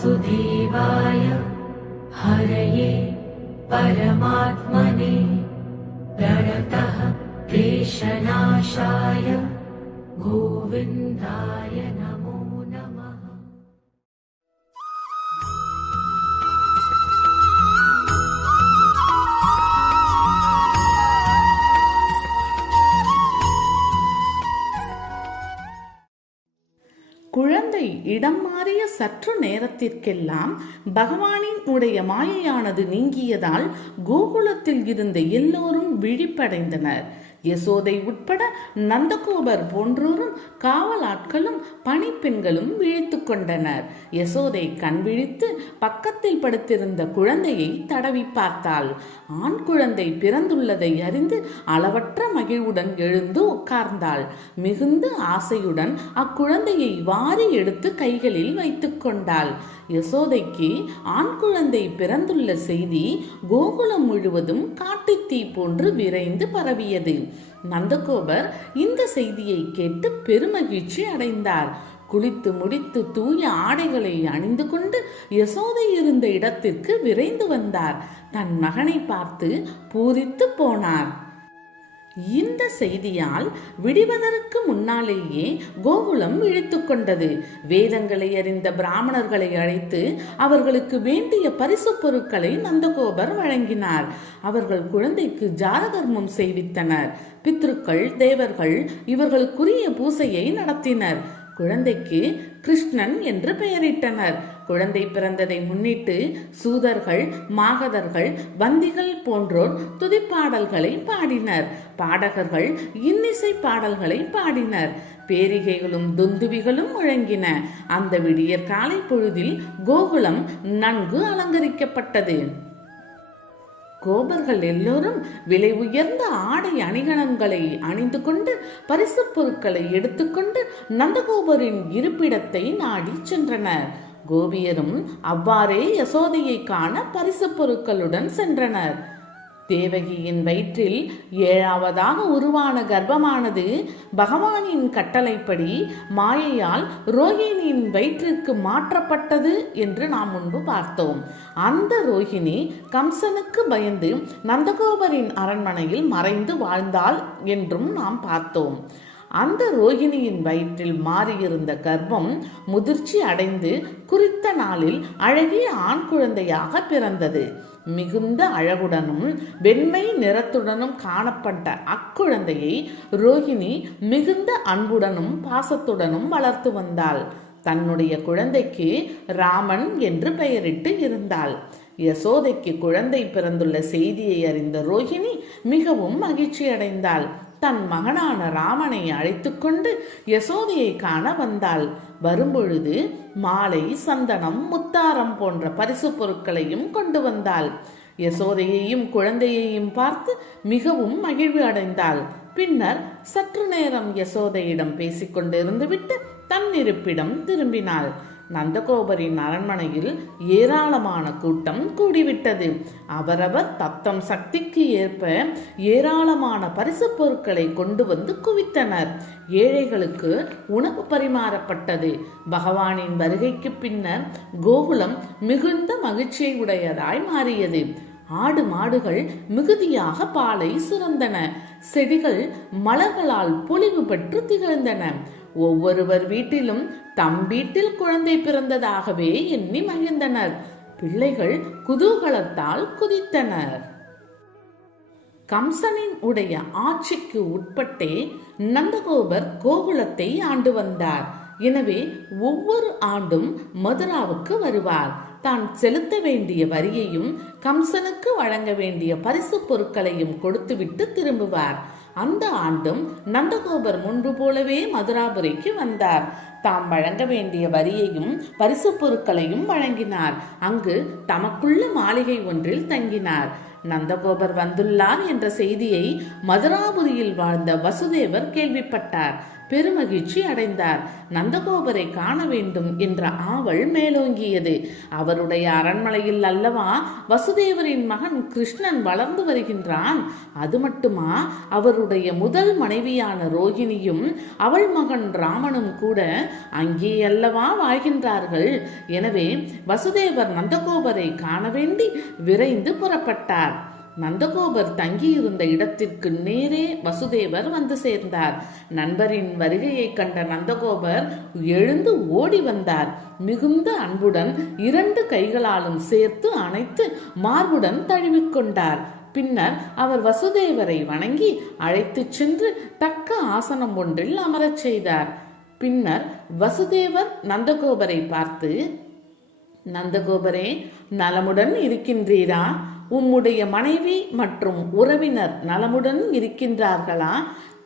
वासुदेवाय। हरये परमात्मने குழந்தை இடம் மாறிய சற்று நேரத்திற்கெல்லாம் பகவானின் உடைய மாயையானது நீங்கியதால் கோகுலத்தில் இருந்த எல்லோரும் விழிப்படைந்தனர். யசோதை உட்பட நந்தகோபர் போன்றோரும் காவல் ஆட்களும் பணிப்பெண்களும் விழித்து கொண்டனர். யசோதை கண் விழித்து பக்கத்தில் படுத்திருந்த குழந்தையை தடவி பார்த்தாள். ஆண் குழந்தை பிறந்துள்ளதை அறிந்து அளவற்ற மகிழ்வுடன் எழுந்து உட்கார்ந்தாள். மிகுந்த ஆசையுடன் அக்குழந்தையை வாரி எடுத்து கைகளில் வைத்துக் கொண்டாள். யசோதைக்கு ஆண் குழந்தை பிறந்துள்ள செய்தி கோகுலம் முழுவதும் காட்டுத்தீ போன்று விரைந்து பரவியது. நந்தகோபர் இந்த செய்தியை கேட்டு பெருமகிழ்ச்சி அடைந்தார். குளித்து முடித்து தூய ஆடைகளை அணிந்து கொண்டு யசோதை இருந்த இடத்திற்கு விரைந்து வந்தார். தன் மகனை பார்த்து பூரித்து போனார். இந்த செய்தியால் விடிவதற்கு முன்னாலேயே கோகுலம் இழுத்துக்கொண்டது வேதங்களை அறிந்த பிராமணர்களை அழைத்து அவர்களுக்கு வேண்டிய பரிசு பொருட்களை நந்தகோபர் வழங்கினார். அவர்கள் குழந்தைக்கு ஜாரதர்மம் செய்வித்தனர். பித்ருக்கள் தேவர்கள் இவர்களுக்குரிய பூசையை நடத்தினர். குழந்தைக்கு கிருஷ்ணன் என்று பெயரிட்டனர். குழந்தை பிறந்ததை முன்னிட்டு சூதர்கள் மாகதர்கள் வந்திகள் போன்றோர் துதிப்பாடல்களை பாடினர். பாடகர்கள் இன்னிசை பாடல்களை பாடினர். பேரிகைகளும் துந்துவிகளும் முழங்கின. அந்த விடியற் காலை பொழுதில் கோகுலம் நன்கு அலங்கரிக்கப்பட்டது. கோபர்கள் எல்லோரும் விலை உயர்ந்த ஆடை அணிகலன்களை அணிந்து கொண்டு பரிசுப் பொருட்களை எடுத்துக்கொண்டு நந்தகோபரின் இருப்பிடத்தை நாடி சென்றனர். கோபியரும் அவ்வாறே யசோதையை காண பரிசுப் பொருட்களுடன் சென்றனர். தேவகியின் வயிற்றில் ஏழாவதாக உருவான கர்ப்பமானது பகவானின் கட்டளைப்படி மாயையால் ரோகிணியின் வயிற்றிற்கு மாற்றப்பட்டது என்று நாம் முன்பு பார்த்தோம். அந்த ரோகிணி கம்சனுக்கு பயந்து நந்தகோபரின் அரண்மனையில் மறைந்து வாழ்ந்தாள் என்றும் நாம் பார்த்தோம். அந்த ரோகிணியின் வயிற்றில் மாறியிருந்த கர்ப்பம் முதிர்ச்சி அடைந்து குறித்த நாளில் அழகிய ஆண் குழந்தையாக பிறந்தது. மிகுந்த அழகுடனும் வெண்மை நிறத்துடனும் காணப்பட்ட அக்குழந்தையை ரோகிணி மிகுந்த அன்புடனும் பாசத்துடனும் வளர்த்து வந்தாள். தன்னுடைய குழந்தைக்கு ராமன் என்று பெயரிட்டு இருந்தாள். யசோதைக்கு குழந்தை பிறந்துள்ள செய்தியை அறிந்த ரோகிணி மிகவும் மகிழ்ச்சி அடைந்தாள் தன் மகனான ராமனை அழைத்து கொண்டு யசோதையை காண வந்தாள். வரும்பொழுது மாலை சந்தனம் முத்தாரம் போன்ற பரிசு பொருட்களையும் கொண்டு வந்தாள். யசோதையையும் குழந்தையையும் பார்த்து மிகவும் மகிழ்வு அடைந்தாள். பின்னர் சற்று நேரம் யசோதையிடம் பேசிக்கொண்டிருந்து விட்டு தன் இருப்பிடம் திரும்பினாள். நந்தகோபரின் அரண்மனையில் ஏராளமான கூட்டம் கூடிவிட்டது. அவரவர் தத்தம் சக்திக்கு ஏற்ப ஏராளமான பரிசு பொருட்களை கொண்டு வந்து குவித்தனர். ஏழைகளுக்கு உணவு பரிமாறப்பட்டது. பகவானின் வருகைக்கு பின்னர் கோகுலம் மிகுந்த மகிழ்ச்சியை உடையதாய் மாறியது. ஆடு மாடுகள் மிகுதியாக பாலை சுரந்தன. செடிகள் மலர்களால் பொலிவு பெற்று திகழ்ந்தன. ஒவ்வொருவர் வீட்டிலும் தம் வீட்டில் குழந்தை பிறந்ததாகவே எண்ணி மகிழ்ந்தனர். பிள்ளைகள் குதூகலத்தால் குதித்தனர். கம்சனின் உடைய ஆட்சிக்கு உட்பட்டே நந்தகோபர் கோகுலத்தை ஆண்டு வந்தார். எனவே ஒவ்வொரு ஆண்டும் மதுராவுக்கு வருவார். தான் செலுத்த வேண்டிய வரியையும் கம்சனுக்கு வழங்க வேண்டிய பரிசு பொருட்களையும் கொடுத்துவிட்டு திரும்புவார். அந்த ஆண்டும் நந்தகோபர் முன்பு போலவே மதுராபுரிக்கு வந்தார். தாம் வழங்க வேண்டிய வரியையும் பரிசு பொருட்களையும் வழங்கினார். அங்கு தமக்குள்ள மாளிகை ஒன்றில் தங்கினார். நந்தகோபர் வந்துள்ளார் என்ற செய்தியை மதுராபுரியில் வாழ்ந்த வசுதேவர் கேள்விப்பட்டார். பெருமகிழ்ச்சி அடைந்தார். நந்தகோபரை காண வேண்டும் என்ற ஆவல் மேலோங்கியது. அவருடைய அரண்மனையில் அல்லவா வசுதேவரின் மகன் கிருஷ்ணன் வளர்ந்து வருகின்றான். அது மட்டுமா? அவருடைய முதல் மனைவியான ரோகிணியும் அவள் மகன் ராமனும் கூட அங்கே அல்லவா வாழ்கின்றார்கள். எனவே வசுதேவர் நந்தகோபரை காண வேண்டி விரைந்து புறப்பட்டார். நந்தகோபர் தங்கியிருந்த இடத்திற்கு நேரே வசுதேவர் வந்து சேர்ந்தார். நண்பரின் வருகையை கண்ட நந்தகோபர் எழுந்து ஓடி வந்தார். மிகுந்த அன்புடன் இரண்டு கைகளாலும் சேர்த்து அணைத்து மார்புடன் தழுவிக்கொண்டார் பின்னர் அவர் வசுதேவரை வணங்கி அழைத்துச் சென்று தக்க ஆசனம் ஒன்றில் அமரச் செய்தார். பின்னர் வசுதேவர் நந்தகோபரை பார்த்து நந்தகோபரே நலமுடன் இருக்கின்றீரா? உம்முடைய மனைவி மற்றும் உறவினர் நலமுடன் இருக்கின்றார்களா?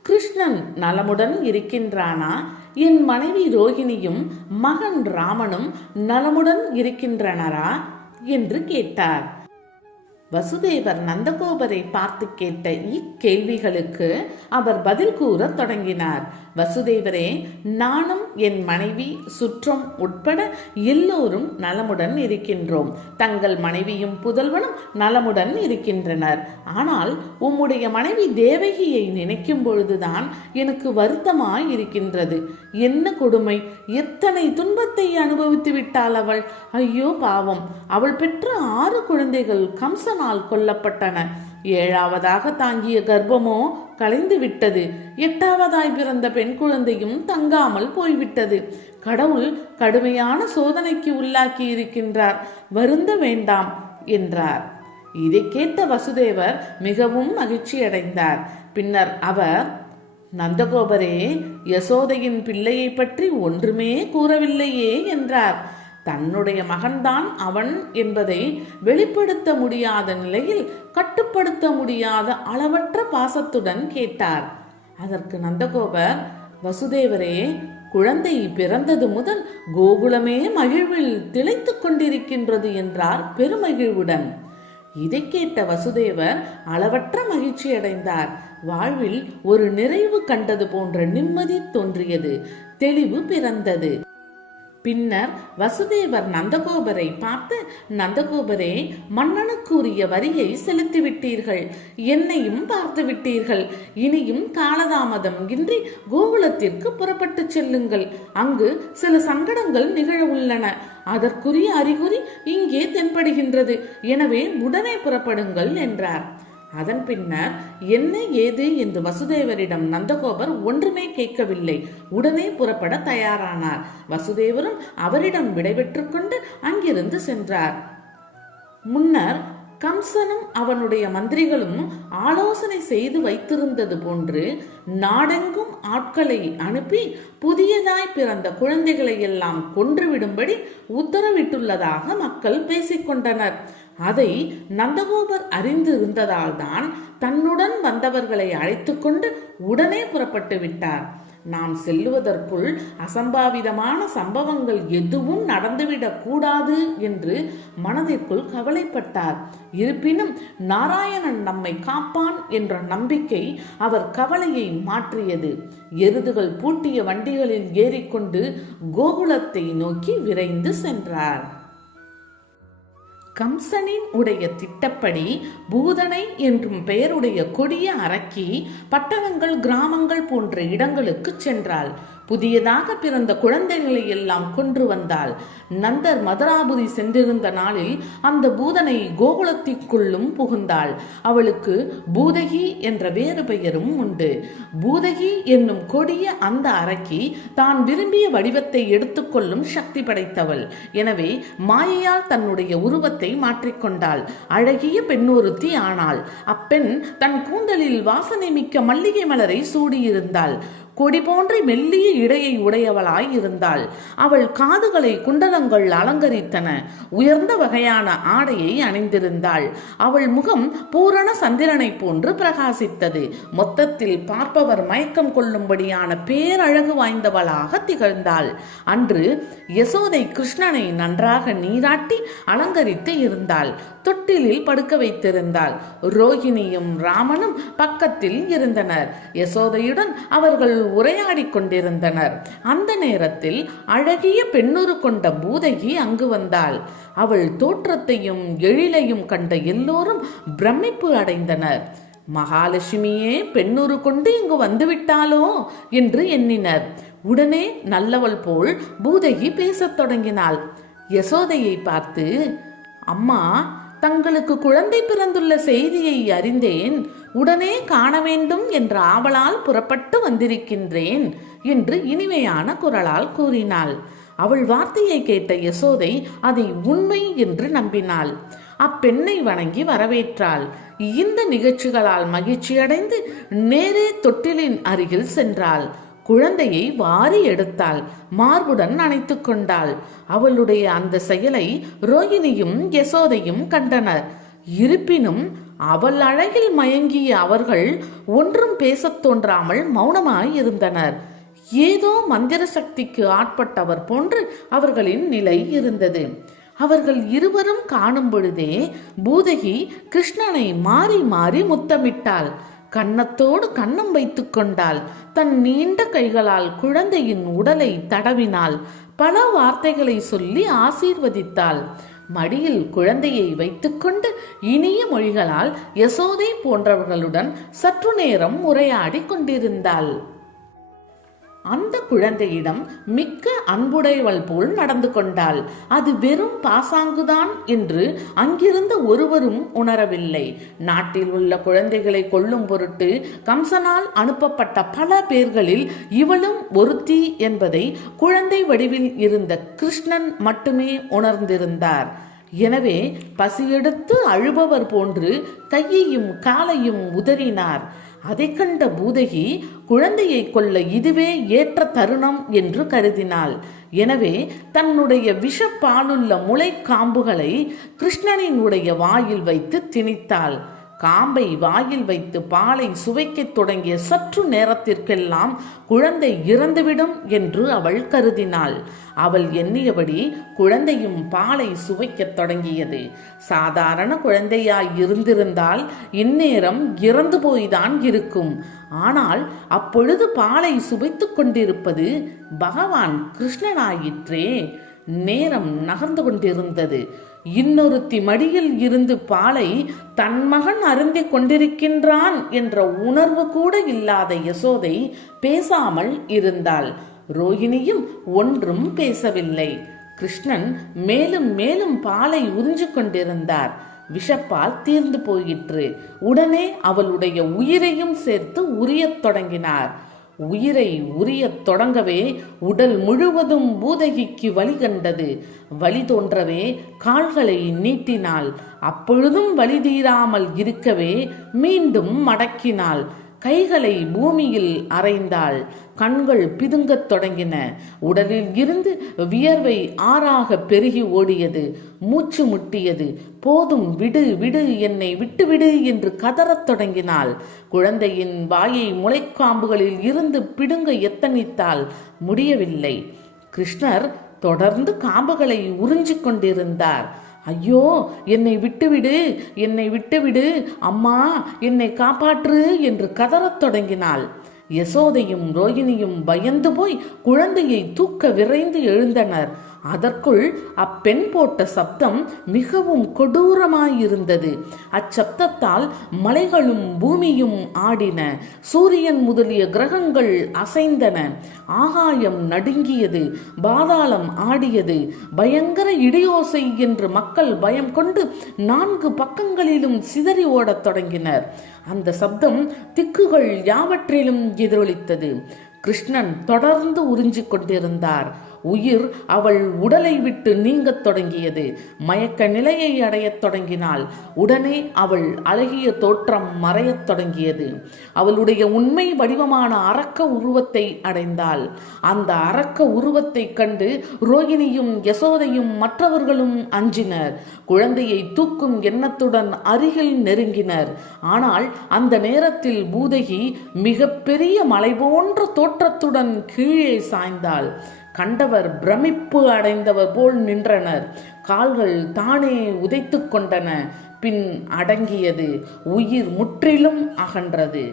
கிருஷ்ணன் நலமுடன் இருக்கின்றானா? என் மனைவி ரோகிணியும் மகன் ராமனும் நலமுடன் இருக்கின்றனரா? என்று கேட்டார். வசுதேவர் நந்தகோபரை பார்த்து கேட்ட இக்கேள்விகளுக்கு அவர் பதில் கூறத் தொடங்கினார். வசுதேவரே நானும் என் மனைவி சுற்றம் உட்பட எல்லோரும் நலமுடன் இருக்கின்றோம். தங்கள் மனைவியும் புதல்வனும் நலமுடன் இருக்கின்றனர். ஆனால் உம்முடைய மனைவி தேவகியை நினைக்கும் பொழுதுதான் எனக்கு வருத்தமாய் இருக்கின்றது என்ன கொடுமை? எத்தனை துன்பத்தை அனுபவித்து விட்டாள் அவள்? ஐயோ பாவம். அவள் பெற்ற ஆறு குழந்தைகள் கம்சனால் கொல்லப்பட்டன. ஏழாவதாக தாங்கிய கர்ப்பமோ கலைந்து விட்டது எட்டாவதாய் பிறந்த பெண் குழந்தையும் தங்காமல் போய்விட்டது. கடவுள் கடுமையான சோதனைக்கு உள்ளாக்கி இருக்கின்றார் வருந்த வேண்டாம் என்றார். இதை கேட்ட வசுதேவர் மிகவும் மகிழ்ச்சியடைந்தார். பின்னர் அவர் நந்தகோபரே யசோதையின் பிள்ளையை பற்றி ஒன்றுமே கூறவில்லையே என்றார். தன்னுடைய மகன்தான் அவன் என்பதை வெளிப்படுத்த முடியாத நிலையில் கட்டுப்படுத்த முடியாத அளவற்ற பாசத்துடன் கேட்டார். அதற்கு நந்தகோபர் வசுதேவரே குழந்தை பிறந்தது முதல் கோகுலமே மகிழ்வில் திளைத்துக் கொண்டிருக்கின்றது என்றார் பெருமகிழ்வுடன். இதை கேட்ட வசுதேவர் அளவற்ற மகிழ்ச்சி அடைந்தார். வாழ்வில் ஒரு நிறைவு கண்டது போன்ற நிம்மதி தோன்றியது தெளிவு பிறந்தது. பின்னர் வசுதேவர் நந்தகோபரை பார்த்து நந்தகோபரே மன்னனுக்குரிய வரியை செலுத்திவிட்டீர்கள். என்னையும் பார்த்து விட்டீர்கள் இனியும் காலதாமதம் இன்றி கோகுலத்திற்கு புறப்பட்டு செல்லுங்கள். அங்கு சில சங்கடங்கள் நிகழ உள்ளன. அதற்குரிய அறிகுறி இங்கே தென்படுகின்றது. எனவே உடனே புறப்படுங்கள் என்றார். அதன் பின்னர் என்ன ஏது? என்று வசுதேவரிடம் நந்தகோபர் ஒன்றுமே கேட்கவில்லை. உடனே புறப்பட தயாரானார். வசுதேவரும் அவரிடம் விடைபெற்று கொண்டு அங்கிருந்து சென்றார். முன்னர் கம்சனும் அவனுடைய மந்திரிகளும் ஆலோசனை செய்து வைத்திருந்தது போன்று நாடெங்கும் ஆட்களை அனுப்பி புதியதாய் பிறந்த குழந்தைகளை எல்லாம் கொன்றுவிடும்படி உத்தரவிட்டுள்ளதாக மக்கள் பேசிக்கொண்டனர் அதை நந்தகோபர் அறிந்து இருந்ததால்தான் தன்னுடன் வந்தவர்களை அழைத்துக்கொண்டு உடனே புறப்பட்டு விட்டார். நாம் செல்லுவதற்குள் அசம்பாவிதமான சம்பவங்கள் எதுவும் நடந்துவிடக் கூடாது என்று மனதிற்குள் கவலைப்பட்டார். இருப்பினும் நாராயணன் நம்மை காப்பான் என்ற நம்பிக்கை அவர் கவலையை மாற்றியது. எருதுகள் பூட்டிய வண்டிகளில் ஏறிக்கொண்டு கோகுலத்தை நோக்கி விரைந்து சென்றார். கம்சனின் உடைய திட்டப்படி பூதனை என்றும் பெயருடைய கொடிய அரக்கி பட்டணங்கள் கிராமங்கள் போன்ற இடங்களுக்கு சென்றாள். புதியதாக பிறந்த குழந்தைகளை எல்லாம் கொன்று வந்தாள். நந்தர் மதுராபுரி சென்றிருந்த நாளில் அந்த பூதனை கோகுலத்திற்குள்ளும் புகுந்தாள். அவளுக்கு பூதகி என்ற வேறு பெயரும் உண்டு. பூதகி என்னும் கொடிய அந்த அரக்கி தான் விரும்பிய வடிவத்தை எடுத்துக்கொள்ளும் சக்தி படைத்தவள். எனவே மாயையால் தன்னுடைய உருவத்தை மாற்றிக்கொண்டாள் அழகிய பெண்ணொருத்தி ஆனாள். அப்பெண் தன் கூந்தலில் வாசனை மிக்க மல்லிகை மலரை சூடியிருந்தாள். கொடி போன்ற மெல்லிய இடையை உடையவளாய் இருந்தாள். அவள் காதுகளை குண்டலங்கள் அலங்கரித்தன. உயர்ந்த வகையான ஆடையை அணிந்திருந்தாள். அவள் முகம் பூரண சந்திரனை போன்று பிரகாசித்தது. மொத்தத்தில் பார்ப்பவர் மயக்கம் கொள்ளும்படியான பேரழகு வாய்ந்தவளாக திகழ்ந்தாள். அன்று யசோதை கிருஷ்ணனை நன்றாக நீராட்டி அலங்கரித்து இருந்தாள். தொட்டிலில் படுக்க வைத்திருந்தாள். ரோகிணியும் ராமனும் பக்கத்தில் இருந்தனர். யசோதையுடன் அவர்கள் உரையாடிக் கொண்டிருந்தனர். அந்த நேரத்தில் அழகிய பெண்ணுரு கொண்ட பூதகி அங்கு வந்தாள். அவள் தோற்றத்தையும் எழிலையும் கண்ட எல்லோரும் பிரமிப்பு அடைந்தனர். மகாலட்சுமியே பெண்ணுரு கொண்டு இங்கு வந்துவிட்டாளோ என்று எண்ணினர். உடனே நல்லவள் போல் பூதகி பேசத் தொடங்கினாள். யசோதையை பார்த்து அம்மா தங்களுக்கு குழந்தை பிறந்துள்ள செய்தியை அறிந்தேன். உடனே காண வேண்டும் என்ற ஆவலால் புறப்பட்டு வந்திருக்கின்றேன் என்று இனிமையான குரலால் கூறினாள். அவள் வார்த்தையை கேட்ட யசோதை அதை உண்மை என்று நம்பினாள். அப்பெண்ணை வணங்கி வரவேற்றாள். இந்த நிகழ்ச்சிகளால் மகிழ்ச்சியடைந்து நேரே தொட்டிலின் அருகில் சென்றாள். குழந்தையை வாரி எடுத்தாள் மார்புடன் அணைத்து கொண்டாள். அவளுடைய அந்த செயலை ரோகிணியும் யசோதையும் கண்டனர். இருப்பினும் அவள் அழகில் மயங்கிய அவர்கள் ஒன்றும் பேசத் தோன்றாமல் மௌனமாய் இருந்தனர். ஏதோ மந்திர சக்திக்கு ஆட்பட்டவர் போன்று அவர்களின் நிலை இருந்தது. அவர்கள் இருவரும் காணும் பொழுதே பூதகி கிருஷ்ணனை மாறி மாறி முத்தமிட்டாள். கன்னத்தோடு கன்னம் வைத்து கொண்டாள். தன் நீண்ட கைகளால் குழந்தையின் உடலை தடவினாள். பல வார்த்தைகளை சொல்லி ஆசீர்வதித்தாள். மடியில் குழந்தையை வைத்துக்கொண்டு இனிய மொழிகளால் யசோதை போன்றவர்களுடன் சற்று நேரம் உரையாடி கொண்டிருந்தாள். அந்த குழந்தையிடம் மிக்க அன்புடையவள் போல் நடந்து கொண்டாள். அது வெறும் பாசாங்குதான் என்று அங்கிருந்த ஒருவரும் உணரவில்லை. நாட்டில் உள்ள குழந்தைகளை கொல்லும் பொருட்டு கம்சனால் அனுப்பப்பட்ட பல பேர்களில் இவளும் ஒருத்தி என்பதை குழந்தை வடிவில் இருந்த கிருஷ்ணன் மட்டுமே உணர்ந்திருந்தார். எனவே பசியெடுத்து அழுபவர் போன்று கையையும் காலையும் உதறினார். அதை கண்ட பூதகி குழந்தையை கொல்ல இதுவே ஏற்ற தருணம் என்று கருதினாள். எனவே தன்னுடைய விஷப்பாலுள்ள முளைக்காம்புகளை கிருஷ்ணனினுடைய வாயில் வைத்து திணித்தாள். காம்பை வாயில் வைத்து பாலை சுவைக்கத் தொடங்கிய சற்று நேரத்திற்கெல்லாம் குழந்தை இறந்துவிடும் என்று அவள் கருதினாள். அவள் எண்ணியபடி குழந்தையும் பாலை சுவைக்கத் தொடங்கியது. சாதாரண குழந்தையாய் இருந்திருந்தால் இந்நேரம் இறந்து போய்தான் இருக்கும். ஆனால் அப்பொழுது பாலை சுவைத்துக் கொண்டிருப்பது பகவான் கிருஷ்ணனாயிற்றே. நேரம் நகர்ந்து கொண்டிருந்தது. இன்னொருத்தி மடியில் இருந்து பாலை தன் மகன் அருந்திக் கொண்டிருக்கின்றான் என்ற உணர்வு கூட இல்லாத யசோதை பேசாமல் இருந்தாள். ரோஹிணியும் ஒன்றும் பேசவில்லை. கிருஷ்ணன் மேலும் மேலும் பாலை உறிஞ்சு கொண்டிருந்தார். விஷப்பால் தீர்ந்து போயிற்று. உடனே அவளுடைய உயிரையும் சேர்த்து உரியத் தொடங்கினார். உயிரை உரியத் தொடங்கவே உடல் முழுவதும் பூதகிக்கு வலி கண்டது. வழி தோன்றவே கால்களை நீட்டினாள். அப்பொழுதும் வலி தீராமல் இருக்கவே மீண்டும் மடக்கினாள். கைகளை பூமியில் அரைந்தாள் கண்கள் பிதுங்கத் தொடங்கின. உடலில் இருந்து வியர்வை ஆறாக பெருகி ஓடியது. மூச்சு முட்டியது. போதும் விடு விடு என்னை விட்டுவிடு என்று கதறத் தொடங்கினாள். குழந்தையின் வாயை முளைக்காம்புகளில் இருந்து பிடுங்க எத்தனித்தால் முடியவில்லை. கிருஷ்ணர் தொடர்ந்து காம்புகளை உறிஞ்சிக் கொண்டிருந்தார். ஐயோ என்னை விட்டுவிடு என்னை விட்டுவிடு அம்மா என்னை காப்பாற்று என்று கதறத் தொடங்கினாள். யசோதையும் ரோகிணியும் பயந்து போய் குழந்தையை தூக்க விரைந்து எழுந்தனர். அதற்குள் அப்பெண் போட்ட சப்தம் மிகவும் கொடூரமாயிருந்தது. அச்சப்தத்தால் மலைகளும் பூமியும் ஆடின. சூரியன் முதலிய கிரகங்கள் அசைந்தன. ஆகாயம் நடுங்கியது. பாதாளம் ஆடியது. பயங்கர இடியோசை என்று மக்கள் பயம் கொண்டு நான்கு பக்கங்களிலும் சிதறி ஓடத் தொடங்கினர். அந்த சப்தம் திக்குகள் யாவற்றிலும் எதிரொலித்தது. கிருஷ்ணன் தொடர்ந்து உறிஞ்சிக் கொண்டிருந்தார். உயிர் அவள் உடலை விட்டு நீங்கத் தொடங்கியது. மயக்க நிலையை அடையத் தொடங்கினாள். உடனே அவள் அழகிய தோற்றம் மறையத் தொடங்கியது. அவளுடைய உண்மை வடிவமான அரக்க உருவத்தை அடைந்தாள். அந்த அரக்க உருவத்தைக் கண்டு ரோகிணியும் யசோதையும் மற்றவர்களும் அஞ்சினர். குழந்தையை தூக்கும் எண்ணத்துடன் அருகில் நெருங்கினர். ஆனால் அந்த நேரத்தில் பூதகி மிகப்பெரிய மலை போன்ற தோற்றத்துடன் கீழே சாய்ந்தாள். கண்டவர் பிரமிப்பு அடைந்தவர் போல் நின்றனர். கால்கள் தானே உதைத்து கொண்டன பின் அடங்கியது உயிர் முற்றிலும் அகன்றது.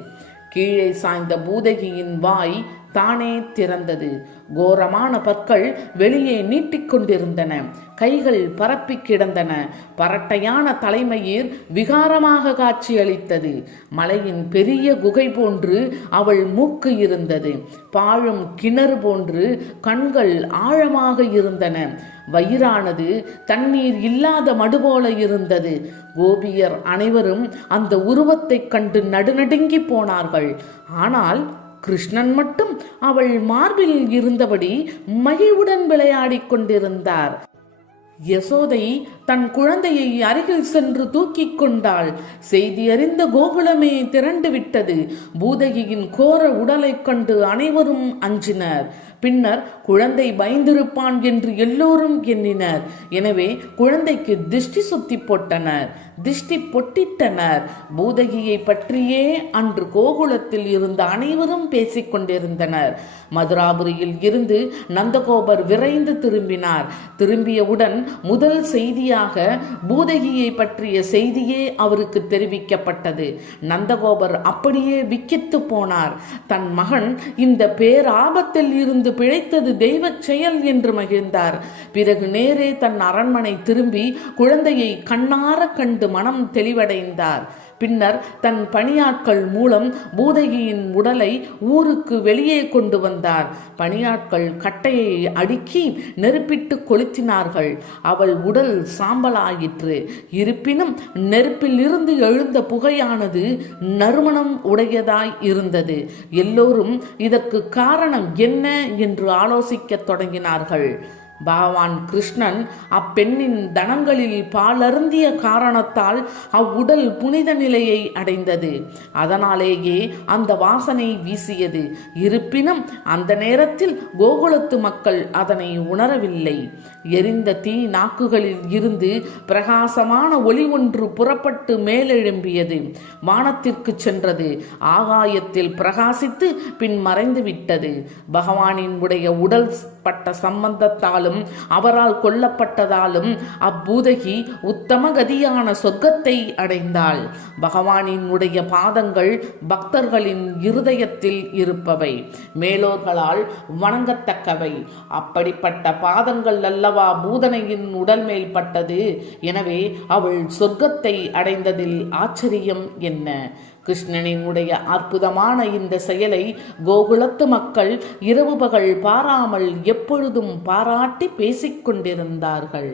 கீழே சாய்ந்த பூதகியின் வாய் தானே திறந்தது. கோரமான பற்கள் வெளியே நீட்டிக்கொண்டிருந்தன கைகள் பரப்பி கிடந்தன. பரட்டையான தலைமயிர் விகாரமாக காட்சியளித்தது. மலையின் பெரிய குகை போன்று அவள் மூக்கு இருந்தது. பாழும் கிணறு போன்று கண்கள் ஆழமாக இருந்தன. வயிறானது தண்ணீர் இல்லாத மடு போல இருந்தது. கோபியர் அனைவரும் அந்த உருவத்தைக் கண்டு நடுநடுங்கி போனார்கள். ஆனால் கிருஷ்ணன் மட்டும் அவள் மார்பில் இருந்தபடி மகிழ்வுடன் விளையாடிக் கொண்டிருந்தார். யசோதை தன் குழந்தையை அருகில் சென்று தூக்கிக் கொண்டாள். செய்தி அறிந்த கோகுலமே திரண்டு விட்டது. பூதகியின் கோர உடலைக் கண்டு அனைவரும் அஞ்சினர். பின்னர் குழந்தை பயந்திருப்பான் என்று எல்லோரும் எண்ணினர். எனவே குழந்தைக்கு திஷ்டி சுத்தி போட்டனர். திஷ்டி பொட்டிட்டனர். பூதகியை பற்றியே அன்று கோகுலத்தில் இருந்த அனைவரும் பேசிக் கொண்டிருந்தனர். மதுராபுரியில் இருந்து நந்தகோபர் விரைந்து திரும்பினார். திரும்பியவுடன் முதல் செய்தியாக பூதகியை பற்றிய செய்தியே அவருக்கு தெரிவிக்கப்பட்டது. நந்தகோபர் அப்படியே விக்கித்து போனார். தன் மகன் இந்த பேராபத்தில் இருந்து பிழைத்தது தெய்வச் செயல் என்று மகிழ்ந்தார். பிறகு நேரே தன் அரண்மனை திரும்பி குழந்தையை கண்ணார கண்டு மனம் தெளிவடைந்தார். பின்னர் தன் பணியாட்கள் மூலம் பூதகியின் உடலை ஊருக்கு வெளியே கொண்டு வந்தார். பணியாட்கள் கட்டையை அடுக்கி நெருப்பிட்டு கொளுத்தினார்கள். அவள் உடல் சாம்பலாயிற்று. இருப்பினும் நெருப்பிலிருந்து எழுந்த புகையானது நறுமணம் உடையதாய் இருந்தது. எல்லோரும் இதற்கு காரணம் என்ன என்று ஆலோசிக்கத் தொடங்கினார்கள். பகவான் கிருஷ்ணன் அப்பெண்ணின் தனங்களில் பாலருந்திய காரணத்தால் அவ்வுடல் புனித நிலையை அடைந்தது. அதனாலேயே அந்த வாசனை வீசியது. இருப்பினும் அந்த நேரத்தில் கோகுலத்து மக்கள் அதனை உணரவில்லை. எரிந்த தீ நாக்குகளில் இருந்து பிரகாசமான ஒளி ஒன்று புறப்பட்டு மேலெழும்பியது. வானத்திற்கு சென்றது. ஆகாயத்தில் பிரகாசித்து பின் மறைந்து விட்டது. பகவானின் உடைய உடல் பட்ட சம்பந்தத்தாலும் அவரால் கொல்லப்பட்டதாலும் அப்பூதகி உத்தம கதியான சொர்க்கத்தை அடைந்தாள். பகவானின் உடைய பாதங்கள் பக்தர்களின் இருதயத்தில் இருப்பவை. மேலோர்களால் வணங்கத்தக்கவை. அப்படிப்பட்ட பாதங்கள் அல்லவா பூதனையின் உடல் மேல் பட்டது? எனவே அவள் சொர்க்கத்தை அடைந்ததில் ஆச்சரியம் என்ன? கிருஷ்ணனின் உடைய அற்புதமான இந்த செயலை கோகுலத்து மக்கள் இரவு பகல் பாராமல் எப்பொழுதும் பாராட்டி பேசிக்கொண்டிருந்தார்கள்.